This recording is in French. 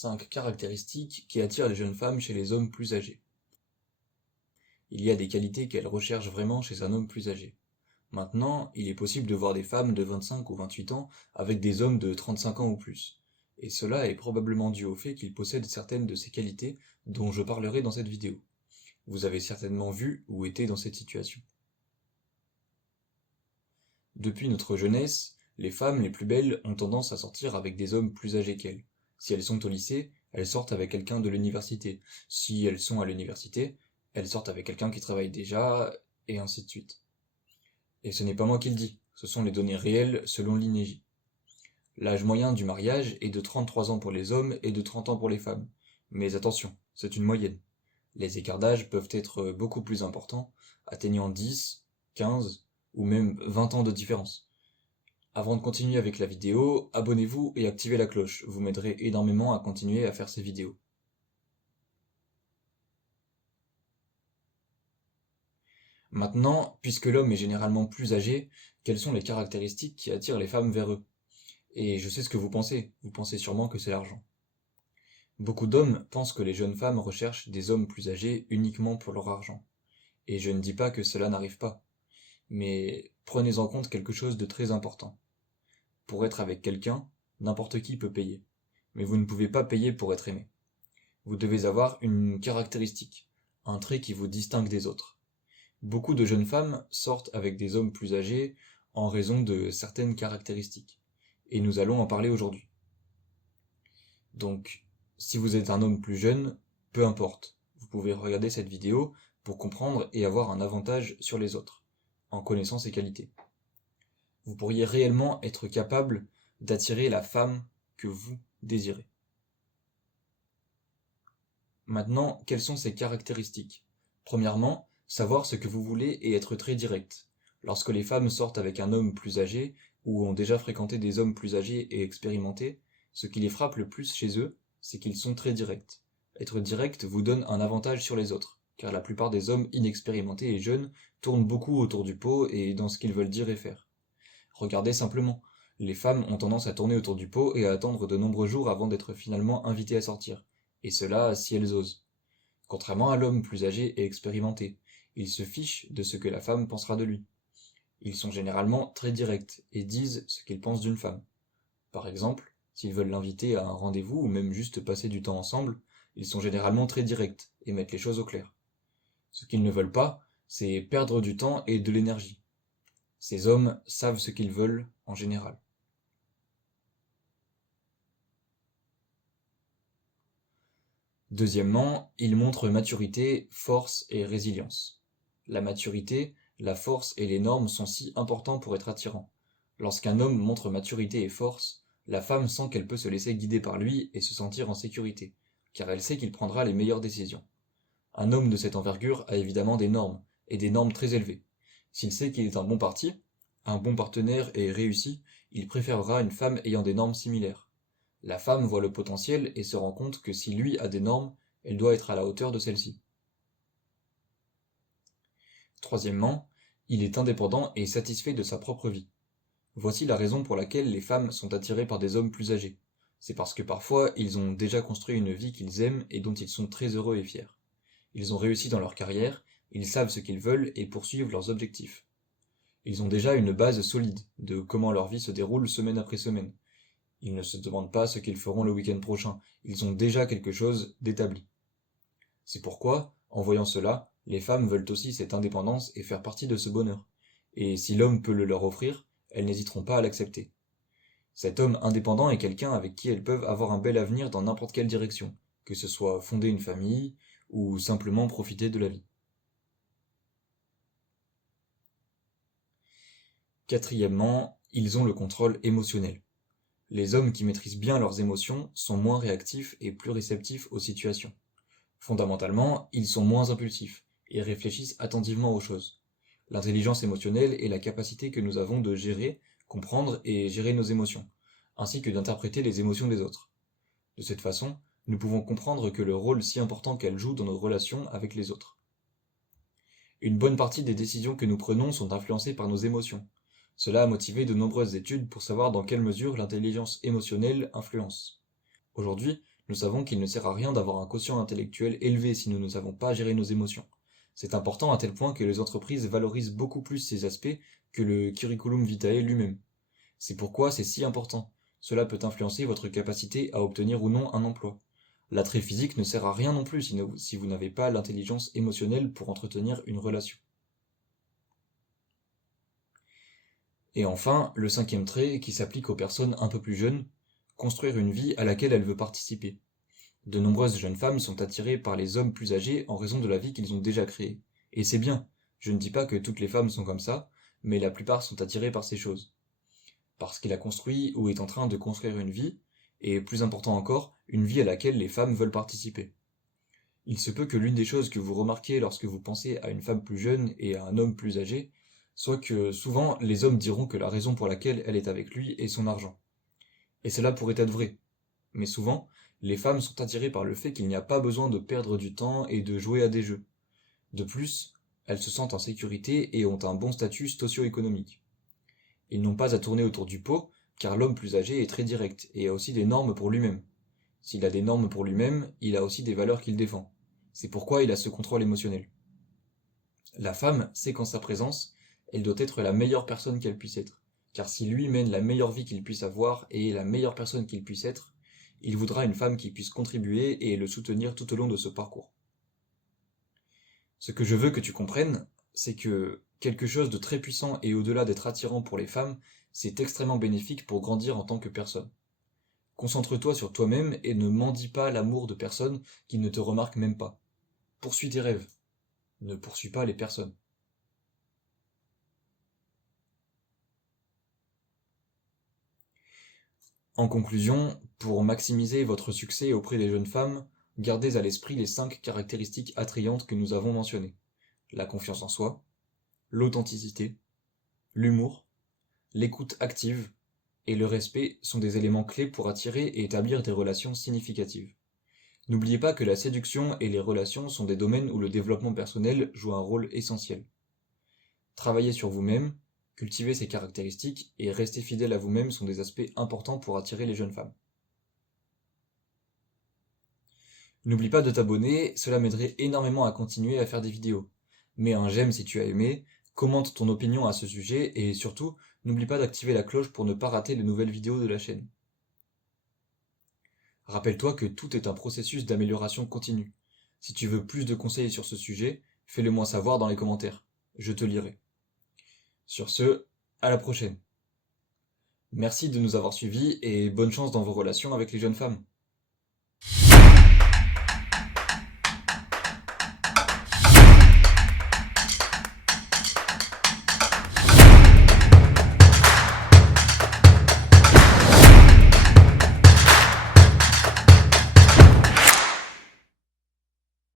5 caractéristiques qui attirent les jeunes femmes chez les hommes plus âgés. Il y a des qualités qu'elles recherchent vraiment chez un homme plus âgé. Maintenant, il est possible de voir des femmes de 25 ou 28 ans avec des hommes de 35 ans ou plus. Et cela est probablement dû au fait qu'ils possèdent certaines de ces qualités dont je parlerai dans cette vidéo. Vous avez certainement vu ou été dans cette situation. Depuis notre jeunesse, les femmes les plus belles ont tendance à sortir avec des hommes plus âgés qu'elles. Si elles sont au lycée, elles sortent avec quelqu'un de l'université. Si elles sont à l'université, elles sortent avec quelqu'un qui travaille déjà, et ainsi de suite. Et ce n'est pas moi qui le dis, ce sont les données réelles selon l'INEGI. L'âge moyen du mariage est de 33 ans pour les hommes et de 30 ans pour les femmes. Mais attention, c'est une moyenne. Les écarts d'âge peuvent être beaucoup plus importants, atteignant 10, 15 ou même 20 ans de différence. Avant de continuer avec la vidéo, abonnez-vous et activez la cloche, vous m'aiderez énormément à continuer à faire ces vidéos. Maintenant, puisque l'homme est généralement plus âgé, quelles sont les caractéristiques qui attirent les femmes vers eux? Et je sais ce que vous pensez sûrement que c'est l'argent. Beaucoup d'hommes pensent que les jeunes femmes recherchent des hommes plus âgés uniquement pour leur argent. Et je ne dis pas que cela n'arrive pas, mais prenez en compte quelque chose de très important. Pour être avec quelqu'un, n'importe qui peut payer. Mais vous ne pouvez pas payer pour être aimé. Vous devez avoir une caractéristique, un trait qui vous distingue des autres. Beaucoup de jeunes femmes sortent avec des hommes plus âgés en raison de certaines caractéristiques. Et nous allons en parler aujourd'hui. Donc, si vous êtes un homme plus jeune, peu importe. Vous pouvez regarder cette vidéo pour comprendre et avoir un avantage sur les autres, en connaissant ses qualités. Vous pourriez réellement être capable d'attirer la femme que vous désirez. Maintenant, quelles sont ces caractéristiques? Premièrement, savoir ce que vous voulez et être très direct. Lorsque les femmes sortent avec un homme plus âgé, ou ont déjà fréquenté des hommes plus âgés et expérimentés, ce qui les frappe le plus chez eux, c'est qu'ils sont très directs. Être direct vous donne un avantage sur les autres, car la plupart des hommes inexpérimentés et jeunes tournent beaucoup autour du pot et dans ce qu'ils veulent dire et faire. Regardez simplement, les femmes ont tendance à tourner autour du pot et à attendre de nombreux jours avant d'être finalement invitées à sortir, et cela si elles osent. Contrairement à l'homme plus âgé et expérimenté, il se fiche de ce que la femme pensera de lui. Ils sont généralement très directs et disent ce qu'ils pensent d'une femme. Par exemple, s'ils veulent l'inviter à un rendez-vous ou même juste passer du temps ensemble, ils sont généralement très directs et mettent les choses au clair. Ce qu'ils ne veulent pas, c'est perdre du temps et de l'énergie. Ces hommes savent ce qu'ils veulent en général. Deuxièmement, ils montrent maturité, force et résilience. La maturité, la force et les normes sont si importants pour être attirants. Lorsqu'un homme montre maturité et force, la femme sent qu'elle peut se laisser guider par lui et se sentir en sécurité, car elle sait qu'il prendra les meilleures décisions. Un homme de cette envergure a évidemment des normes, et des normes très élevées. S'il sait qu'il est un bon parti, un bon partenaire et réussi, il préférera une femme ayant des normes similaires. La femme voit le potentiel et se rend compte que si lui a des normes, elle doit être à la hauteur de celles-ci. Troisièmement, il est indépendant et satisfait de sa propre vie. Voici la raison pour laquelle les femmes sont attirées par des hommes plus âgés. C'est parce que parfois ils ont déjà construit une vie qu'ils aiment et dont ils sont très heureux et fiers. Ils ont réussi dans leur carrière, ils savent ce qu'ils veulent et poursuivent leurs objectifs. Ils ont déjà une base solide de comment leur vie se déroule semaine après semaine. Ils ne se demandent pas ce qu'ils feront le week-end prochain, ils ont déjà quelque chose d'établi. C'est pourquoi, en voyant cela, les femmes veulent aussi cette indépendance et faire partie de ce bonheur. Et si l'homme peut le leur offrir, elles n'hésiteront pas à l'accepter. Cet homme indépendant est quelqu'un avec qui elles peuvent avoir un bel avenir dans n'importe quelle direction, que ce soit fonder une famille ou simplement profiter de la vie. Quatrièmement, ils ont le contrôle émotionnel. Les hommes qui maîtrisent bien leurs émotions sont moins réactifs et plus réceptifs aux situations. Fondamentalement, ils sont moins impulsifs et réfléchissent attentivement aux choses. L'intelligence émotionnelle est la capacité que nous avons de gérer, comprendre et gérer nos émotions, ainsi que d'interpréter les émotions des autres. De cette façon, nous pouvons comprendre que le rôle si important qu'elles jouent dans nos relations avec les autres. Une bonne partie des décisions que nous prenons sont influencées par nos émotions. Cela a motivé de nombreuses études pour savoir dans quelle mesure l'intelligence émotionnelle influence. Aujourd'hui, Nous savons qu'il ne sert à rien d'avoir un quotient intellectuel élevé si nous ne savons pas gérer nos émotions. C'est important à tel point que les entreprises valorisent beaucoup plus ces aspects que le curriculum vitae lui-même. C'est pourquoi c'est si important. Cela peut influencer votre capacité à obtenir ou non un emploi. L'attrait physique ne sert à rien non plus si vous n'avez pas l'intelligence émotionnelle pour entretenir une relation. Et enfin, le cinquième trait qui s'applique aux personnes un peu plus jeunes, construire une vie à laquelle elles veulent participer. De nombreuses jeunes femmes sont attirées par les hommes plus âgés en raison de la vie qu'ils ont déjà créée. Et c'est bien. Je ne dis pas que toutes les femmes sont comme ça, mais la plupart sont attirées par ces choses. Parce qu'il a construit ou est en train de construire une vie, et plus important encore, une vie à laquelle les femmes veulent participer. Il se peut que l'une des choses que vous remarquez lorsque vous pensez à une femme plus jeune et à un homme plus âgé, soit que souvent les hommes diront que la raison pour laquelle elle est avec lui est son argent. Et cela pourrait être vrai. Mais souvent, les femmes sont attirées par le fait qu'il n'y a pas besoin de perdre du temps et de jouer à des jeux. De plus, elles se sentent en sécurité et ont un bon statut socio-économique. Ils n'ont pas à tourner autour du pot, car l'homme plus âgé est très direct et a aussi des normes pour lui-même. S'il a des normes pour lui-même, il a aussi des valeurs qu'il défend. C'est pourquoi il a ce contrôle émotionnel. La femme sait qu'en sa présence, elle doit être la meilleure personne qu'elle puisse être, car si lui mène la meilleure vie qu'il puisse avoir et est la meilleure personne qu'il puisse être, il voudra une femme qui puisse contribuer et le soutenir tout au long de ce parcours. Ce que je veux que tu comprennes, c'est que quelque chose de très puissant et au-delà d'être attirant pour les femmes, c'est extrêmement bénéfique pour grandir en tant que personne. Concentre-toi sur toi-même et ne mendie pas l'amour de personnes qui ne te remarquent même pas. Poursuis tes rêves. Ne poursuis pas les personnes. En conclusion, pour maximiser votre succès auprès des jeunes femmes, gardez à l'esprit les 5 caractéristiques attrayantes que nous avons mentionnées. La confiance en soi, l'authenticité, l'humour, l'écoute active et le respect sont des éléments clés pour attirer et établir des relations significatives. N'oubliez pas que la séduction et les relations sont des domaines où le développement personnel joue un rôle essentiel. Travailler sur vous-même, cultiver ces caractéristiques et rester fidèle à vous-même sont des aspects importants pour attirer les jeunes femmes. N'oublie pas de t'abonner, cela m'aiderait énormément à continuer à faire des vidéos. Mets un j'aime si tu as aimé, commente ton opinion à ce sujet et surtout, n'oublie pas d'activer la cloche pour ne pas rater les nouvelles vidéos de la chaîne. Rappelle-toi que tout est un processus d'amélioration continue. Si tu veux plus de conseils sur ce sujet, fais-le moi savoir dans les commentaires. Je te lirai. Sur ce, à la prochaine. Merci de nous avoir suivis et bonne chance dans vos relations avec les jeunes femmes.